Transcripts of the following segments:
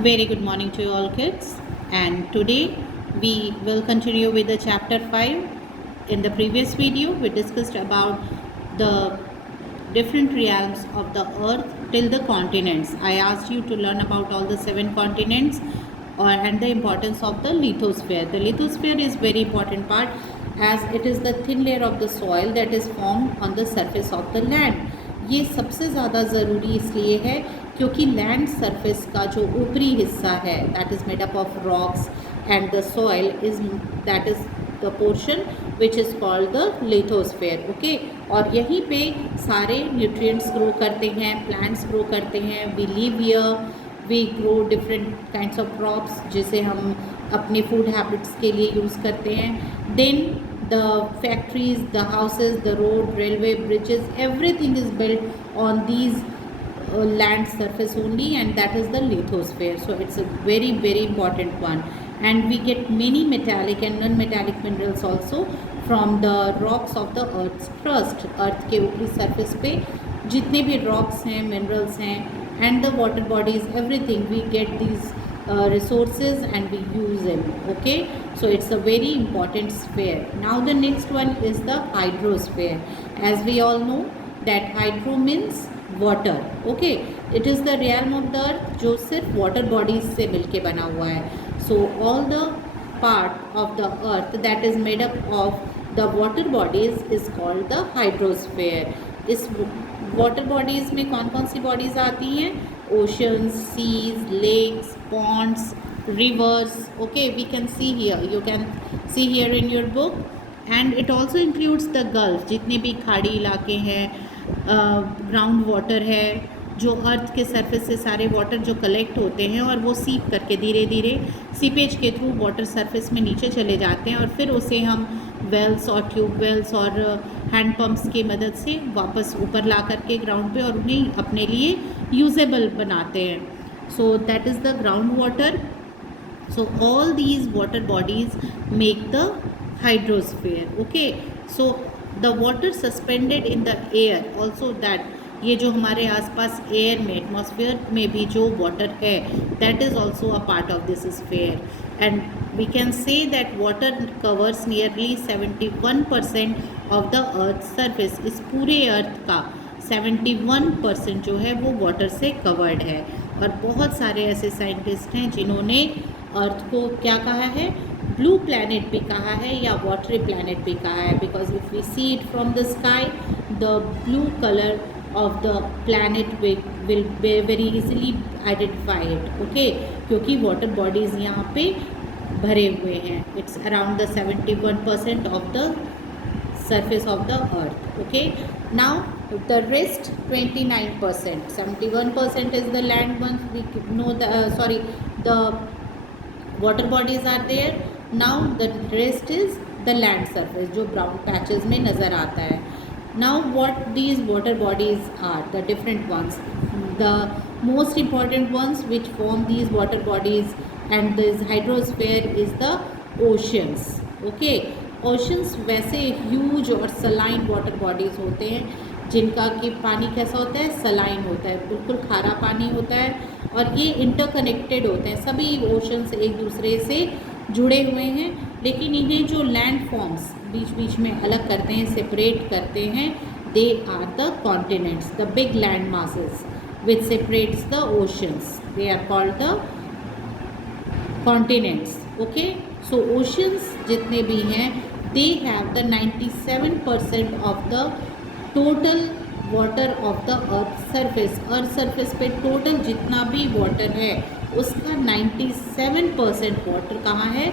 Very good morning to you all kids, and today we will continue with the chapter 5. In the previous video we discussed about the different realms of the earth till the continents. I asked you to learn about all the 7 continents and the importance of the lithosphere. The lithosphere is very important part as it is the thin layer of the soil that is formed on the surface of the land. ये सबसे ज़्यादा ज़रूरी इसलिए है क्योंकि land surface का जो ऊपरी हिस्सा है that is made up of rocks and the soil is that is the portion which is called the lithosphere okay. और यहीं पे सारे न्यूट्रिएंट्स ग्रो करते हैं, प्लांट्स ग्रो करते हैं, we live here, we grow different kinds of crops जिसे हम अपने फूड हैबिट्स के लिए यूज़ करते हैं। Then the factories, the houses, the road, railway, bridges, everything is built on these land surface only, and that is the lithosphere. So it's a very important one, and we get many metallic and non-metallic minerals also from the rocks of the earth's crust. earth के ऊपरी surface पे जितने भी rocks हैं, minerals हैं, and the water bodies, everything we get these resources and we use them. Okay, so it's a very important sphere. Now the next one is the hydrosphere. As we all know that hydro means water. Okay, it is the realm of the earth जो सिर्फ water bodies से मिलके बना हुआ है. So all the part of the earth that is made up of the water bodies is called the hydrosphere. इस water bodies में कौन कौन सी बॉडीज़ आती हैं? Oceans, seas, lakes, ponds, rivers. Okay, we can see here, you can see here in your book, and it also includes the gulf. जितने भी खाड़ी इलाके हैं, ग्राउंड वाटर है, जो अर्थ के सरफेस से सारे वाटर जो कलेक्ट होते हैं और वो सीप करके धीरे धीरे सीपेज के थ्रू वाटर सरफेस में नीचे चले जाते हैं और फिर उसे हम वेल्स और ट्यूबवेल्स और हैंड पम्प्स की मदद से वापस ऊपर ला करके ग्राउंड पे और उन्हें अपने लिए यूजेबल बनाते हैं. So that is the groundwater. So all these water bodies make the hydrosphere. Okay, so the water suspended in the air also, that ये जो हमारे आसपास एयर में एटमॉस्फेयर में भी जो वाटर है that is also a part of this sphere, and we can say that water covers nearly 71% of the earth's surface. इस पूरे अर्थ का 71% जो है वो वाटर से कवर्ड है. और बहुत सारे ऐसे साइंटिस्ट हैं जिन्होंने अर्थ को क्या कहा है? ब्लू प्लैनेट भी कहा है या वाटरी प्लैनेट भी कहा है, because if we see it from the sky the blue colour of the planet will very easily identify it. Okay, क्योंकि वाटर बॉडीज़ यहाँ पे भरे हुए हैं. It's around the 71% of the surface of the earth. Okay, now the rest 29%, 71% is the land ones. We know the the water bodies are there. Now the rest is the land surface जो brown patches में नज़र आता है. Now what these water bodies are, the different ones, the most important ones which form these water bodies and this hydrosphere is the oceans. Okay, oceans वैसे huge और saline water bodies होते हैं जिनका कि पानी कैसा होता है? सलाइन होता है, बिल्कुल खारा पानी होता है, और ये इंटरकनेक्टेड होते हैं. सभी ओशंस एक दूसरे से जुड़े हुए हैं, लेकिन इन्हें जो लैंड फॉर्म्स बीच बीच में अलग करते हैं, सेपरेट करते हैं, they are the continents, the big land masses which separates the oceans, they are called the continents. Okay, so oceans जितने भी हैं they have the 97% of the total water of the earth surface. Earth surface पे total जितना भी water है उसका 97% water कहाँ है?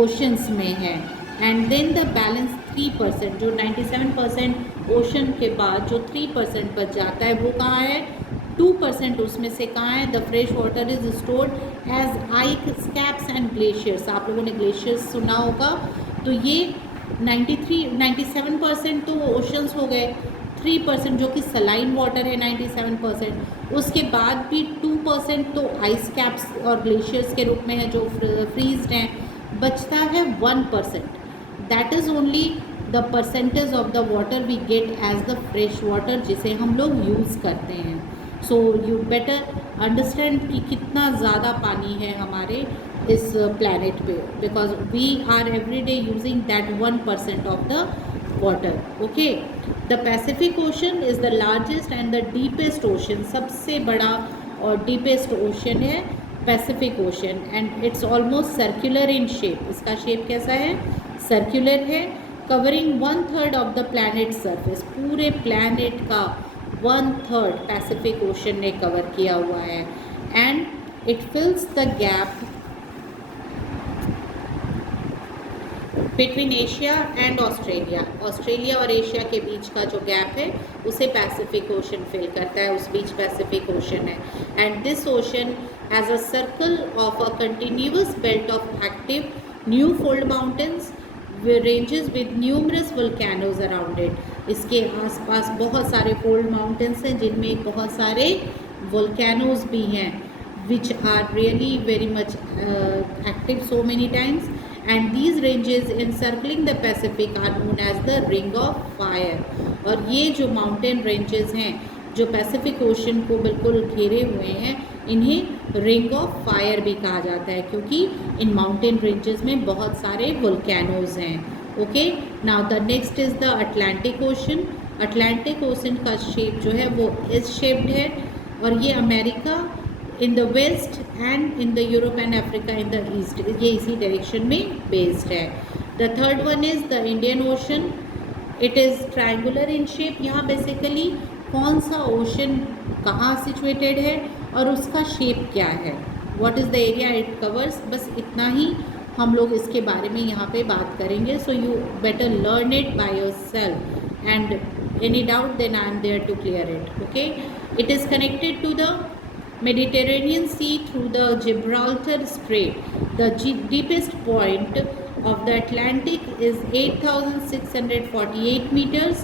ओशंस में है. एंड देन द बैलेंस 3%, जो 97% ओशन के बाद जो 3% बच जाता है वो कहाँ है? 2% उसमें से कहाँ है? The fresh water is stored as ice caps and glaciers. आप लोगों ने ग्लेशियर्स सुना होगा. तो ये 97% तो ओशंस हो गए, 3% जो कि सलाइन वाटर है 97%, उसके बाद भी 2% तो आइस कैप्स और ग्लेशियर्स के रूप में है जो फ्रीज्ड हैं. बचता है 1%. That is only the percentage of the water we get as the fresh water जिसे हम लोग यूज़ करते हैं. सो यू बेटर अंडरस्टैंड कि कितना ज़्यादा पानी है हमारे इस प्लैनेट पे, because we are every day using that 1% of the water. Okay, the Pacific Ocean is the largest and the deepest ocean. सबसे बड़ा और डीपेस्ट ओशन है Pacific Ocean, and it's almost circular in shape. इसका shape कैसा है? Circular है. Covering 1/3 of the planet surface. पूरे planet का 1/3 पैसिफिक ओशन ने कवर किया हुआ है. And it fills the gap between Asia and Australia. Australia और एशिया के बीच का जो गैप है उसे पैसिफिक ओशन फिल करता है. उस बीच पैसिफिक ओशन है. And this ocean has a circle of a continuous belt of active new fold mountains ranges with numerous volcanoes around it. इसके आसपास बहुत सारे फोल्ड माउंटेन्स हैं जिनमें बहुत सारे वोल्केनोज भी हैं, which are really very much active so many times. And these ranges encircling the Pacific are known as the Ring of Fire. और ये जो माउंटेन रेंजेस हैं जो पैसिफिक ओशन को बिल्कुल घेरे हुए हैं, इन्हें रिंग ऑफ फायर भी कहा जाता है क्योंकि इन माउंटेन रेंजेस में बहुत सारे वोल्केनोज हैं. Okay, now the next is the Atlantic ocean. Atlantic ocean का शेप जो है वो एस शेप्ड है और ये America in the west and in the Europe and Africa in the east, ये इसी डायरेक्शन में बेस्ड है. The third one is the Indian ocean. It is triangular in shape. यहाँ बेसिकली कौन सा ओशन कहाँ सिचुएटेड है और उसका शेप क्या है, what is the area it covers, बस इतना ही हम लोग इसके बारे में यहाँ पे बात करेंगे. So you better learn it by yourself and any doubt then I am there to clear it. Okay, it is connected to the Mediterranean Sea through the Gibraltar Strait. The deepest point of the Atlantic is 8,648 meters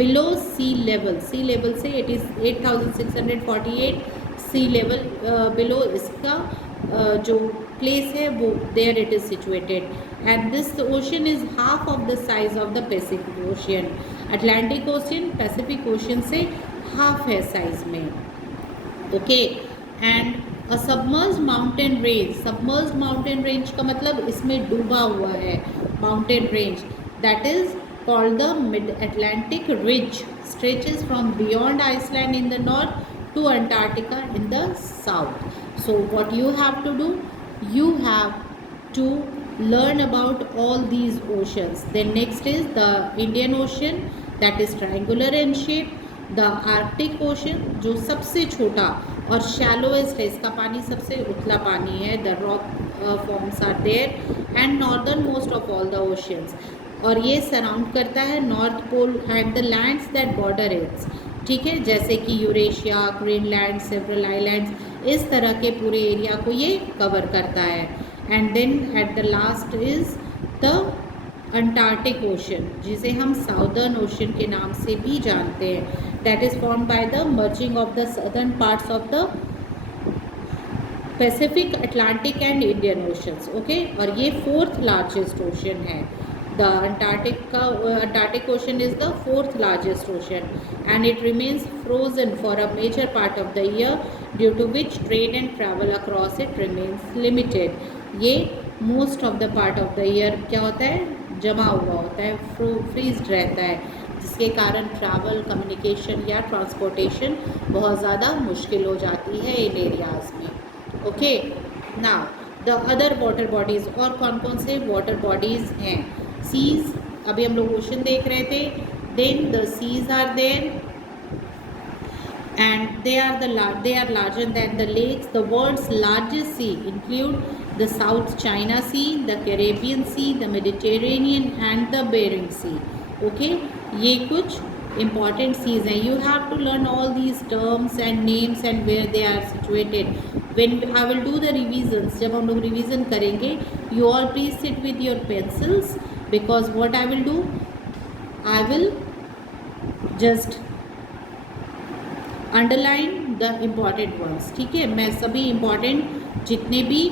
below sea level. Sea level से it is 8,648 sea level below इसका जो place है वो there it is situated. And this ocean is half of the size of the Pacific Ocean. Atlantic Ocean Pacific Ocean से half है size में. Okay. And a submerged mountain range. Submerged mountain range का मतलब इसमें डूबा हुआ है mountain range. That is called the mid Atlantic ridge. Stretches from beyond Iceland in the north to Antarctica in the south. So what you have to do, you have to learn about all these oceans. Then next is the Indian Ocean, that is triangular in shape. The Arctic ocean जो सबसे छोटा और शैलोएस्ट है, इसका पानी सबसे उतला पानी है. The rock forms are there and northern most of all the oceans. और ये सराउंड करता है north pole and the lands that border its. ठीक है, जैसे कि यूरेशिया, ग्रीनलैंड, सेवरल आइलैंड्स, इस तरह के पूरे एरिया को ये कवर करता है. And then at the last is the Antarctic ocean, जिसे हम साउदर्न ओशन के नाम से भी जानते हैं. That is formed by the merging of the southern parts of the Pacific, Atlantic and Indian oceans. Okay, और ये फोर्थ लार्जेस्ट ओशन है. The Antarctic ocean is the fourth largest ocean and it remains frozen for a major part of the year due to which trade and travel across it remains limited. ये most of the part of the year क्या होता है, जमा हुआ होता है, freezed रहता है, जिसके कारण ट्रैवल, कम्युनिकेशन या ट्रांसपोर्टेशन बहुत ज़्यादा मुश्किल हो जाती है इन एरियाज़ में. Okay, now the other water bodies, और कौन कौन से वाटर बॉडीज़ हैं. सीज़, अभी हम लोग ओशन देख रहे थे. Then the seas are there and they are larger than the lakes. The world's largest sea include the South China Sea, the Caribbean Sea, the Mediterranean and the Bering Sea. Okay, ये कुछ important seas हैं. You have to learn all these terms and names and where they are situated. When I will do the revisions, जब हम लोग revision करेंगे, you all please sit with your pencils, because what I will do, I will just underline the important words. ठीक है, मैं सभी important जितने भी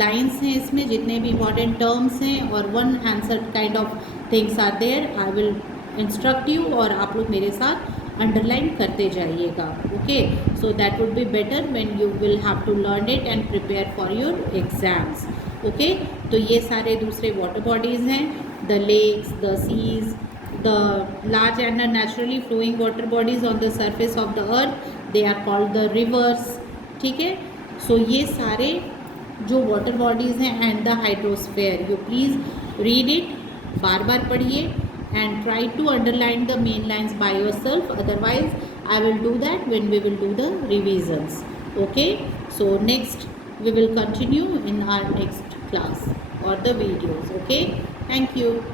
लाइन्स हैं इसमें, जितने भी इम्पॉर्टेंट टर्म्स हैं और one answer kind of things are there, I will instruct you और आप लोग मेरे साथ अंडरलाइन करते जाइएगा. Okay, so that would be better when you will have to learn it and prepare for your exams. Okay, तो ये सारे दूसरे वाटर बॉडीज़ हैं, the lakes, the seas, the large and naturally flowing water bodies on the surface of the earth, they are called the rivers. ठीक है, सो ये सारे जो वाटर बॉडीज़ हैं and the hydrosphere, you please read it, बार बार पढ़िए and try to underline the main lines by yourself, otherwise I will do that when we will do the revisions. Okay, so next we will continue in our next class or the videos. Okay, thank you.